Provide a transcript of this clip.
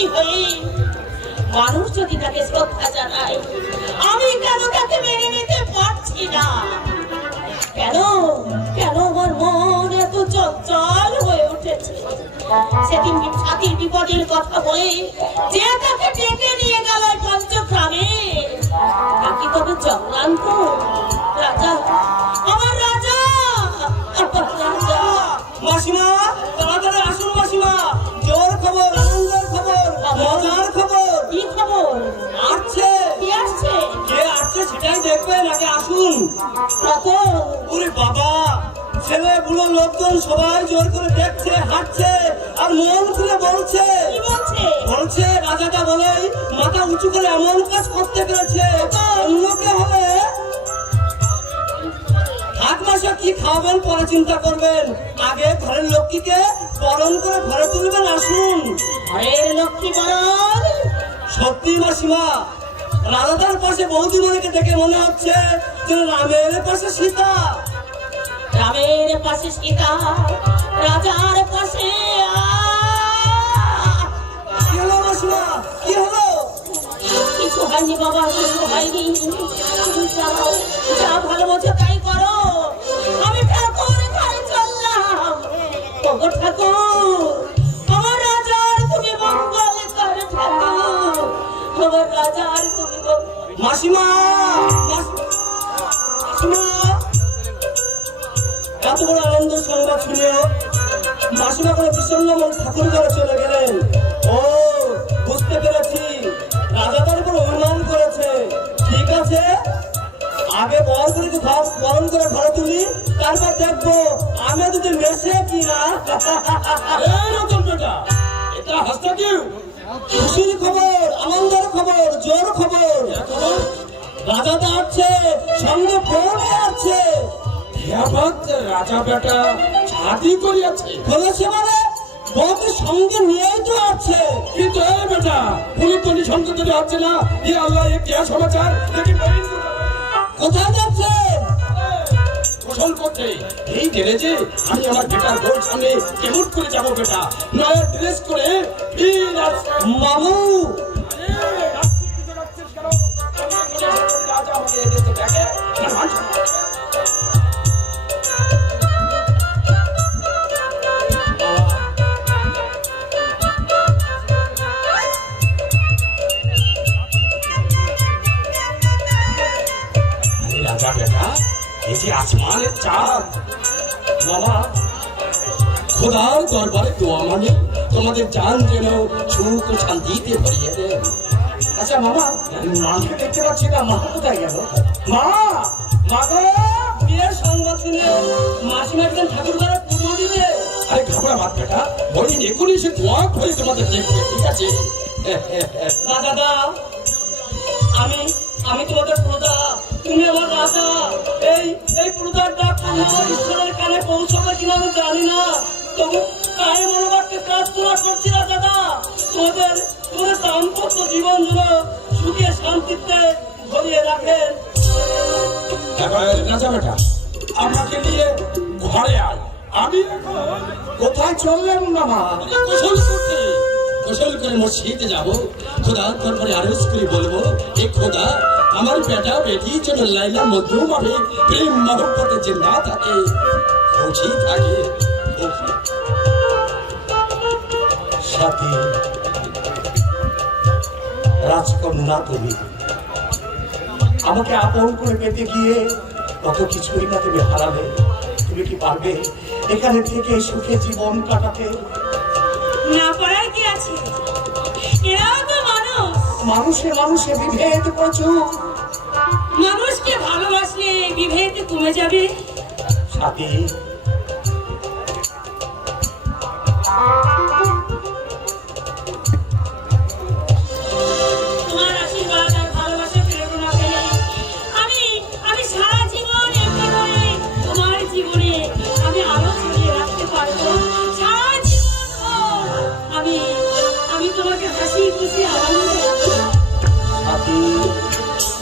খুশি হয়ে মানুষ যদি তাকে শ্রদ্ধা জানায়, আমি কেন তাকে মেনে নিতে পারছি না? কেন কেন আমার মন এত চঞ্চল হয়ে উঠেছে? সেদিন ছাতির বিপদের কথা বলে যে তাকে ডেকে নিয়ে গেল পঞ্চগ্রামে, তাকে তবে চক্রান্ত? রাজা, আমার রাজা, আমার রাজা। মাসিমা, তাড়াতাড়ি আসুন মাসিমা। জোর খবর, আনন্দের খবর, মজার খবর। কি খবর? আসছে। কি আসছে? কে আসছে সেটাই দেখবেন, আগে আসুন। রতন, ওরে বাবা, ছেলে বুড়ো লোকজন সবাই জোর করে দেখছে, হাঁটছে, আর মন খুলে বলছে। কি বলছে? বলছে রাজাটা বলেই মাথা উঁচু করে এমন কাজ করতে পেরেছে, অন্যকে হলে হাত মাসে কি খাওয়াবেন পরে চিন্তা করবেন, আগে ঘরের লক্ষ্মীকে বরণ করে ঘরে তুলবেন। আসুন। ঘরের লক্ষ্মী বরণ? সত্যি মাসিমা, রাজাদার পাশে বৌদিমণিকে দেখে মনে হচ্ছে যে রামের পাশে সীতা। রামের পাশে সীতা, রাজার পাশে কি হলো মাসিমা, কি হলো? কিছু হয়নি বাবা, কিছু হয়নি। তুমি যাও, যা ভালো বোঝো তাই করো। আমি ঠাকুর ঘরে চললাম। ওগো ঠাকুর, আমার রাজার তুমি মঙ্গল কর ঠাকুর, আমার রাজার তুমি মাসিমা, মাসিমা, এত বড় আনন্দ সংবাদ শুনেও মাসিমা করে বিষণ্ণ মন ঠাকুর ঘরে চলে গেলেন। ও, বুঝতে পেরেছি, রাজা তার উপর অভিমান করেছে। ঠিক আছে, আগে বর করে বরণ করে ঘরে তুলি, তারপর দেখবো আমি দুটো মেশে কিনা। এটা হাসটা কি? খুশির খবর, আনন্দের খবর, জোর খবর। রাজা আসছে, সঙ্গে বোন আসছে। রাজা বেটা ছাদি করিয়াছে, করেছে মানে বউকে সঙ্গে নিয়েই তো আসছে। কিন্তু এই বেটা পুলিশ সঙ্গে যদি আসছে না, এ আল্লাহ, এ কে সমাচার? দেখি কোথায় যাচ্ছে? গোসল করতে। এই গেলে যে আমি আমার বেটার বউর সামনে কেমন করে যাবো বেটা? নয়া ড্রেস করে মামু। রাজা আমাকে দেখে রাজা বেটা, এই যে আসমানের চাঁদ। বাবা, খোদার দরবারে দোয়া মানে তোমাদের জান যেন সুখ ও শান্তিতে ভরিয়ে দেন। আচ্ছা মামা, মাকে দেখতে পাচ্ছি না, মা কোথায় গেল? মা, মা গো, বিয়ের সংবাদ শুনে মাসিমা একজন ঠাকুর ঘরে পুজো দিতে। আরে ঘাবড়া মাত বেটা, বলি এখনই সে দোয়া করে তোমাদের দেখবে, ঠিক আছে? না দাদা, আমি তোমাদের প্রজা, তুমি আমার রাজা। এই প্রজার ডাক আমার ঈশ্বরের কানে পৌঁছাবে কিনা আমি জানি না, তবু তাই মনোবাক্যে প্রার্থনা করছি না দাদা, তোমাদের দাম্পত্য জীবন যেন সুখে শান্তিতে ভরিয়ে রাখেন। রাজা বেটা, আমাকে নিয়ে ঘরে আয়। আমি কোথায় চললেন মামা? গোসল করতে। গোসল করে মসজিদে যাবো, খোদার দরবারে আরজ করে বলবো, এ খোদা, আমার বেটা বেটি যেন লাইলা মধ্যভাবে প্রেম মহব্বতে জিন্দা থাকে, খুশি থাকে। সাথী রাজকন্যা, তুমি আমাকে আপন করে পেতে গিয়ে কত কিছুই না তুমি হারাবে। তুমি কি পারবে এখানে থেকে সুখে জীবন কাটাতে? না পারার কি আছে? এরাও তো মানুষ। মানুষে বিভেদ প্রচুর। মানুষকে ভালোবাসলে বিভেদ কমে যাবে। সাথী,